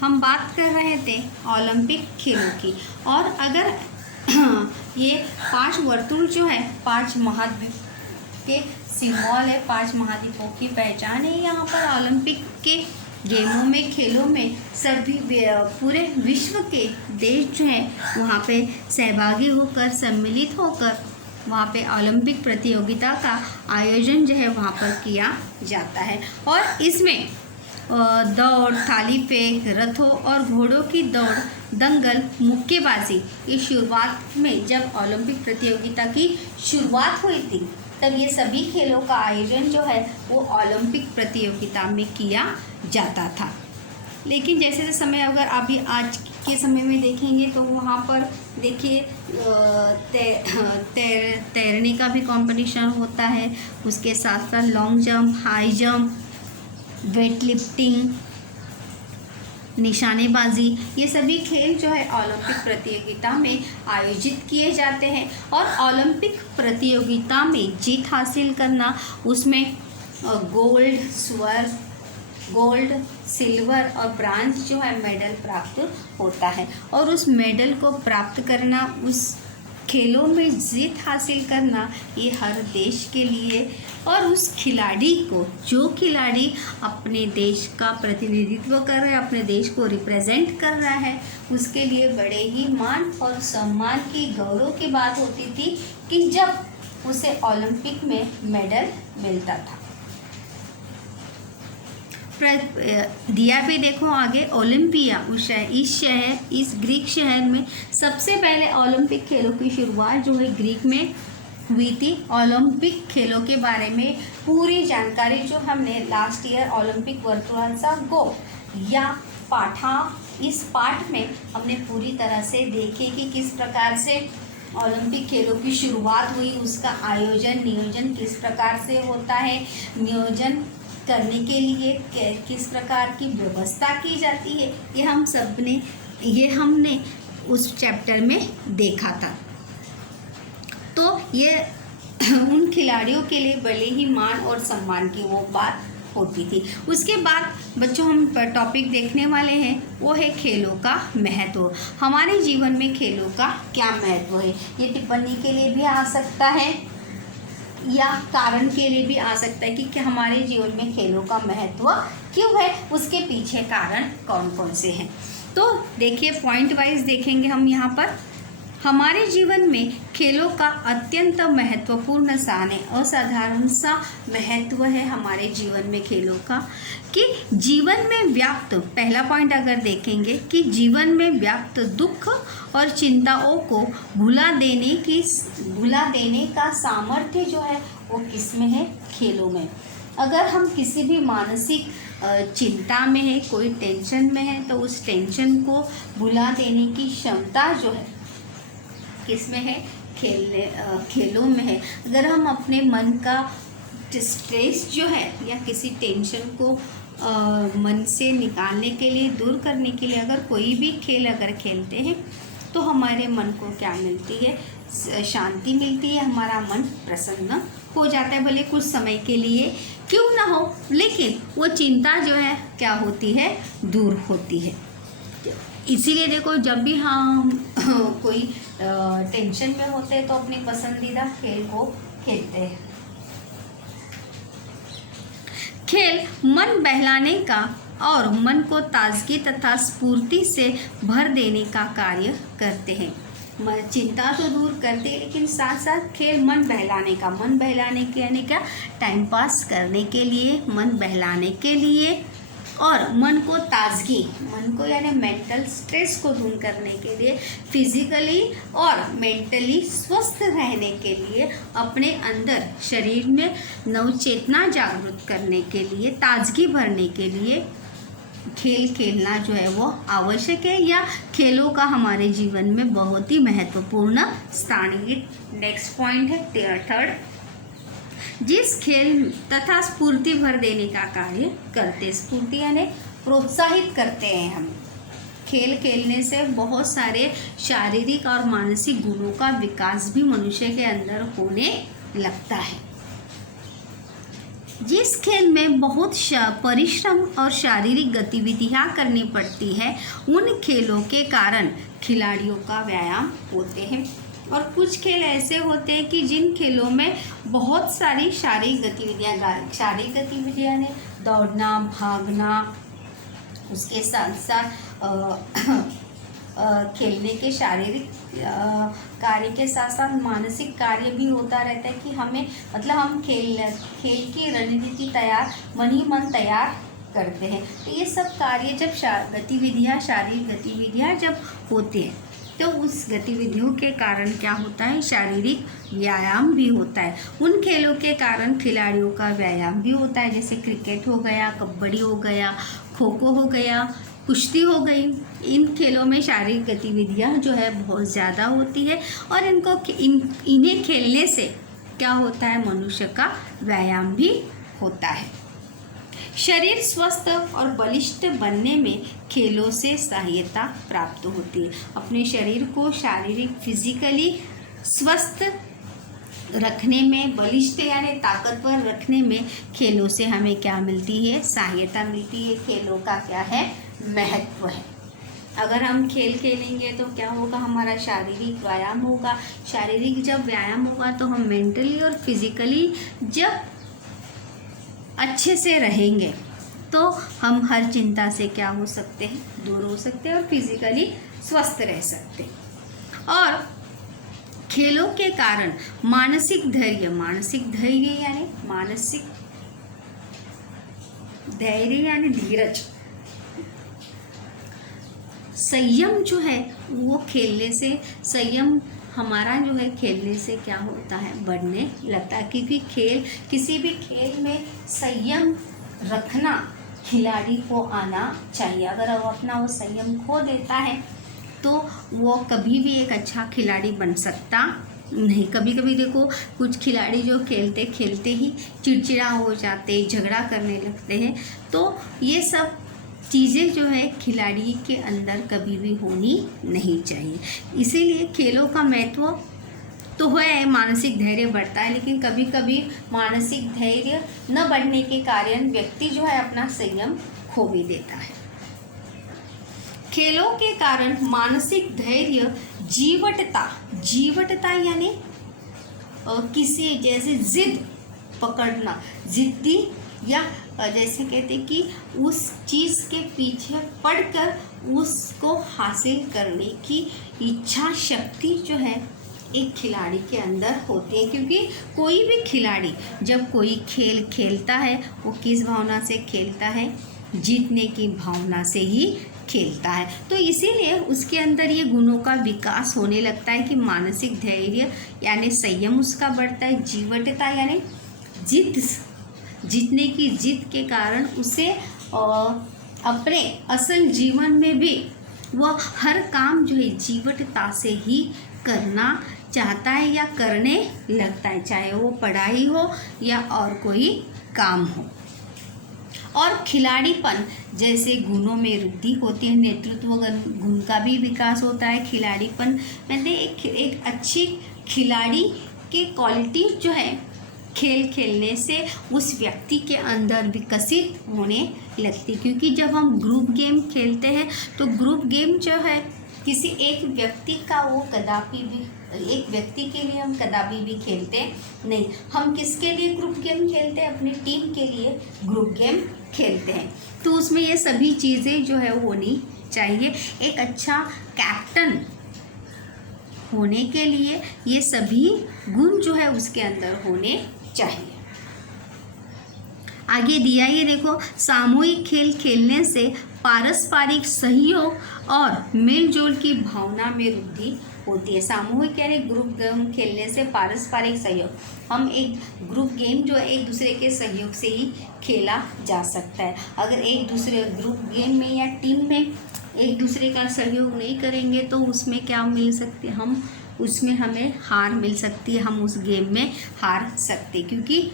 हम बात कर रहे थे ओलंपिक खेलों की, और अगर ये 5 वर्तुल जो है 5 महाद्वीप के सिंबल है, 5 महाद्वीपों की पहचान है। यहाँ पर ओलंपिक के गेमों में, खेलों में सभी पूरे विश्व के देश जो है वहाँ पे सहभागी होकर, सम्मिलित होकर वहाँ पे ओलंपिक प्रतियोगिता का आयोजन जो है वहाँ पर किया जाता है। और इसमें दौड़, थाली फेंक, रथों और घोड़ों की दौड़, दंगल, मुक्केबाजी, ये शुरुआत में जब ओलंपिक प्रतियोगिता की शुरुआत हुई थी तब ये सभी खेलों का आयोजन जो है वो ओलंपिक प्रतियोगिता में किया जाता था। लेकिन जैसे जैसे समय, अगर अभी आज के समय में देखेंगे तो वहाँ पर देखिए तैरने का भी कंपटीशन होता है, उसके साथ साथ long jump, high jump, weight lifting, निशानेबाजी, ये सभी खेल जो है ओलंपिक प्रतियोगिता में आयोजित किए जाते हैं। और ओलंपिक प्रतियोगिता में जीत हासिल करना, उसमें गोल्ड, सिल्वर और ब्रांज जो है मेडल प्राप्त होता है। और उस मेडल को प्राप्त करना, उस खेलों में जीत हासिल करना, ये हर देश के लिए, और उस खिलाड़ी को, जो खिलाड़ी अपने देश का प्रतिनिधित्व कर रहा है, अपने देश को रिप्रेजेंट कर रहा है, उसके लिए बड़े ही मान और सम्मान की, गौरव की बात होती थी कि जब उसे ओलंपिक में मेडल मिलता था। दिया भी देखो आगे, ओलंपिया इस ग्रीक शहर में सबसे पहले ओलंपिक खेलों की शुरुआत जो है ग्रीक में हुई थी। ओलंपिक खेलों के बारे में पूरी जानकारी जो हमने लास्ट ईयर ओलंपिक वर्तुलांचा गो या पाठा, इस पाठ में हमने पूरी तरह से देखे कि किस प्रकार से ओलंपिक खेलों की शुरुआत हुई, उसका आयोजन, नियोजन किस प्रकार से होता है, नियोजन करने के लिए किस प्रकार की व्यवस्था की जाती है, ये हमने उस चैप्टर में देखा था। तो ये उन खिलाड़ियों के लिए बड़े ही मान और सम्मान की वो बात होती थी। उसके बाद बच्चों हम टॉपिक देखने वाले हैं, वो है खेलों का महत्व। हमारे जीवन में खेलों का क्या महत्व है, ये टिप्पणी के लिए भी आ सकता है या कारण के लिए भी आ सकता है कि हमारे जीवन में खेलों का महत्व क्यों है, उसके पीछे कारण कौन कौन से हैं। तो देखिए पॉइंट वाइज देखेंगे हम यहाँ पर। हमारे जीवन में खेलों का अत्यंत महत्वपूर्ण स्थान है, असाधारण सा महत्व है हमारे जीवन में खेलों का, कि जीवन में व्याप्त, पहला पॉइंट अगर देखेंगे कि जीवन में व्याप्त दुख और चिंताओं को भुला देने का सामर्थ्य जो है वो किस में है, खेलों में। अगर हम किसी भी मानसिक चिंता में है, कोई टेंशन में है, तो उस टेंशन को भुला देने की क्षमता जो है किसमें है, खेलों में है। अगर हम अपने मन का स्ट्रेस जो है या किसी टेंशन को मन से निकालने के लिए, दूर करने के लिए अगर कोई भी खेल अगर खेलते हैं तो हमारे मन को क्या मिलती है, शांति मिलती है, हमारा मन प्रसन्न हो जाता है, भले कुछ समय के लिए क्यों ना हो, लेकिन वो चिंता जो है क्या होती है, दूर होती है। इसीलिए देखो जब भी हम कोई टेंशन में होते हैं तो अपनी पसंदीदा खेल को खेलते हैं। खेल मन बहलाने का और मन को ताजगी तथा स्फूर्ति से भर देने का कार्य करते हैं। चिंता तो दूर करते हैं, लेकिन साथ साथ खेल मन बहलाने के यानी क्या, टाइम पास करने के लिए, मन बहलाने के लिए, और मन को ताजगी, मन को यानी मेंटल स्ट्रेस को दूर करने के लिए, फिजिकली और मेंटली स्वस्थ रहने के लिए, अपने अंदर शरीर में नवचेतना जागृत करने के लिए, ताजगी भरने के लिए खेल खेलना जो है वो आवश्यक है, या खेलों का हमारे जीवन में बहुत ही महत्वपूर्ण स्थान है। नेक्स्ट पॉइंट है थर्ड, जिस खेल तथा स्फूर्ति भर देने का कार्य करते, स्फूर्ति यानी प्रोत्साहित करते हैं हम। खेल खेलने से बहुत सारे शारीरिक और मानसिक गुणों का विकास भी मनुष्य के अंदर होने लगता है। जिस खेल में बहुत परिश्रम और शारीरिक गतिविधियां करनी पड़ती है, उन खेलों के कारण खिलाड़ियों का व्यायाम होते हैं। और कुछ खेल ऐसे होते हैं कि जिन खेलों में बहुत सारी शारीरिक गतिविधियां ने दौड़ना, भागना, उसके साथ साथ खेलने के शारीरिक कार्य के साथ साथ मानसिक कार्य भी होता रहता है कि हमें मतलब हम खेल की रणनीति मन ही मन तैयार करते हैं। तो ये सब कार्य जब शारीरिक गतिविधियाँ जब होती हैं तो उस गतिविधियों के कारण क्या होता है, शारीरिक व्यायाम भी होता है। उन खेलों के कारण खिलाड़ियों का व्यायाम भी होता है, जैसे क्रिकेट हो गया, कबड्डी हो गया, खो खो हो गया, कुश्ती हो गई। इन खेलों में शारीरिक गतिविधियां जो है बहुत ज़्यादा होती है और इन्हें खेलने से क्या होता है, मनुष्य का व्यायाम भी होता है। शरीर स्वस्थ और बलिष्ठ बनने में खेलों से सहायता प्राप्त होती है। अपने शरीर को शारीरिक फिजिकली स्वस्थ रखने में, बलिष्ठ यानी ताकतवर रखने में खेलों से हमें क्या मिलती है, सहायता मिलती है। खेलों का क्या है, महत्व है। अगर हम खेल खेलेंगे तो क्या होगा, हमारा शारीरिक व्यायाम होगा। शारीरिक जब व्यायाम होगा तो हम मेंटली और फिजिकली जब अच्छे से रहेंगे तो हम हर चिंता से क्या हो सकते हैं, दूर हो सकते हैं और फिजिकली स्वस्थ रह सकते हैं। और खेलों के कारण मानसिक धैर्य यानी धीरज, संयम जो है वो खेलने से, संयम हमारा जो है खेलने से क्या होता है, बढ़ने लगता है। क्योंकि किसी भी खेल में संयम रखना खिलाड़ी को आना चाहिए। अगर वो अपना संयम खो देता है तो वो कभी भी एक अच्छा खिलाड़ी बन सकता नहीं। कभी कभी देखो कुछ खिलाड़ी जो खेलते खेलते ही चिड़चिड़ा हो जाते, झगड़ा करने लगते हैं। तो ये सब चीज़ें जो है खिलाड़ी के अंदर कभी भी होनी नहीं चाहिए। इसीलिए खेलों का महत्व तो है, मानसिक धैर्य बढ़ता है, लेकिन कभी कभी मानसिक धैर्य न बढ़ने के कारण व्यक्ति जो है अपना संयम खो भी देता है। खेलों के कारण मानसिक धैर्य, जीवटता यानी किसी जैसे जिद पकड़ना, जिद्दी, या जैसे कहते कि उस चीज़ के पीछे पड़कर उसको हासिल करने की इच्छा शक्ति जो है एक खिलाड़ी के अंदर होती है। क्योंकि कोई भी खिलाड़ी जब कोई खेल खेलता है वो किस भावना से खेलता है, जीतने की भावना से ही खेलता है। तो इसीलिए उसके अंदर ये गुणों का विकास होने लगता है कि मानसिक धैर्य यानी संयम उसका बढ़ता है, जीवटता यानी जीतने की जिद के कारण उसे अपने असल जीवन में भी वह हर काम जो है जीवटता से ही करना चाहता है या करने लगता है, चाहे वो पढ़ाई हो या और कोई काम हो। और खिलाड़ीपन जैसे गुणों में वृद्धि होती है, नेतृत्व गुण का भी विकास होता है। खिलाड़ीपन मैंने एक अच्छी खिलाड़ी के क्वालिटी जो है खेल खेलने से उस व्यक्ति के अंदर विकसित होने लगती। क्योंकि जब हम ग्रुप गेम खेलते हैं तो ग्रुप गेम जो है किसी एक व्यक्ति का वो कदापि भी, एक व्यक्ति के लिए हम कदापि भी खेलते नहीं। हम किसके लिए ग्रुप गेम खेलते हैं, अपनी टीम के लिए ग्रुप गेम खेलते हैं। तो उसमें ये सभी चीज़ें जो है होनी चाहिए। एक अच्छा कैप्टन होने के लिए ये सभी गुण जो है उसके अंदर होने चाहिए। आगे दिया ये देखो, सामूहिक खेल खेलने से पारस्परिक सहयोग और मेलजोल की भावना में वृद्धि होती है। सामूहिक यानी ग्रुप गेम खेलने से पारस्परिक सहयोग, हम एक ग्रुप गेम जो है एक दूसरे के सहयोग से ही खेला जा सकता है। अगर एक दूसरे ग्रुप गेम में या टीम में एक दूसरे का सहयोग नहीं करेंगे तो उसमें क्या मिल सकते, हम उसमें हमें हार मिल सकती है, हम उस गेम में हार सकते। क्योंकि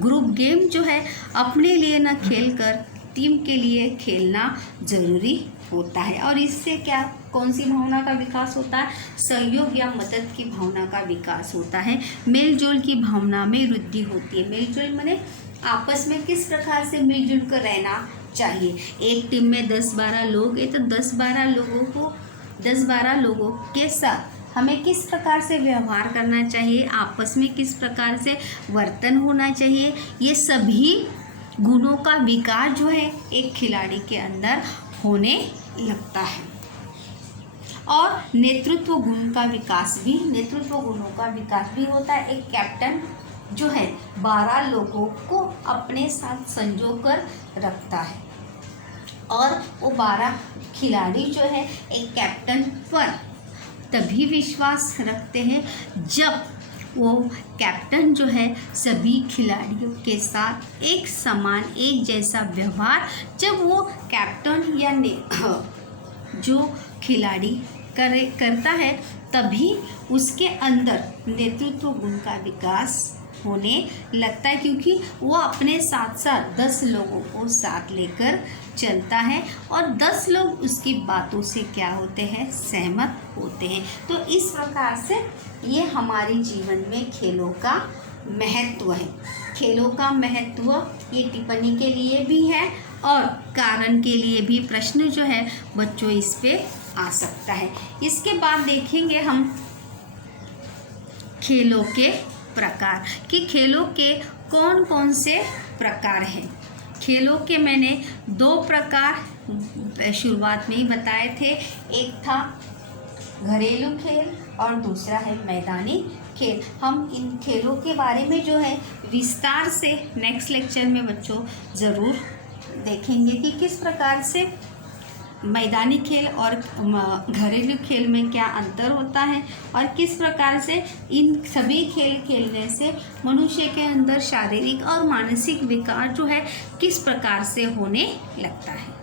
ग्रुप गेम जो है अपने लिए न खेल कर टीम के लिए खेलना ज़रूरी होता है। और इससे क्या कौन सी भावना का विकास होता है? सहयोग या मदद की भावना का विकास होता है। मेलजोल की भावना में वृद्धि होती है। मेलजोल माने आपस में किस प्रकार से मिलजुल कर रहना चाहिए। एक टीम में 10-12 लोग हैं तो 10-12 लोगों के साथ हमें किस प्रकार से व्यवहार करना चाहिए, आपस में किस प्रकार से वर्तन होना चाहिए, ये सभी गुणों का विकास जो है एक खिलाड़ी के अंदर होने लगता है। और नेतृत्व गुणों का विकास भी होता है। एक कैप्टन जो है 12 लोगों को अपने साथ संजो कर रखता है और वो 12 खिलाड़ी जो है एक कैप्टन पर तभी विश्वास रखते हैं जब वो कैप्टन जो है सभी खिलाड़ियों के साथ एक समान एक जैसा व्यवहार, जब वो कैप्टन या जो खिलाड़ी करता है तभी उसके अंदर नेतृत्व गुण का विकास होने लगता है, क्योंकि वो अपने साथ साथ 10 लोगों को साथ लेकर चलता है और 10 लोग उसकी बातों से क्या होते हैं, सहमत होते हैं। तो इस प्रकार से ये हमारे जीवन में खेलों का महत्व है। खेलों का महत्व ये टिप्पणी के लिए भी है और कारण के लिए भी प्रश्न जो है बच्चों इस पे आ सकता है। इसके बाद देखेंगे हम खेलों के प्रकार कि खेलों के कौन कौन से प्रकार हैं। खेलों के मैंने 2 प्रकार शुरुआत में ही बताए थे। एक था घरेलू खेल और दूसरा है मैदानी खेल। हम इन खेलों के बारे में जो है विस्तार से नेक्स्ट लेक्चर में बच्चों ज़रूर देखेंगे कि किस प्रकार से मैदानी खेल और घरेलू खेल में क्या अंतर होता है और किस प्रकार से इन सभी खेल खेलने से मनुष्य के अंदर शारीरिक और मानसिक विकास जो है किस प्रकार से होने लगता है।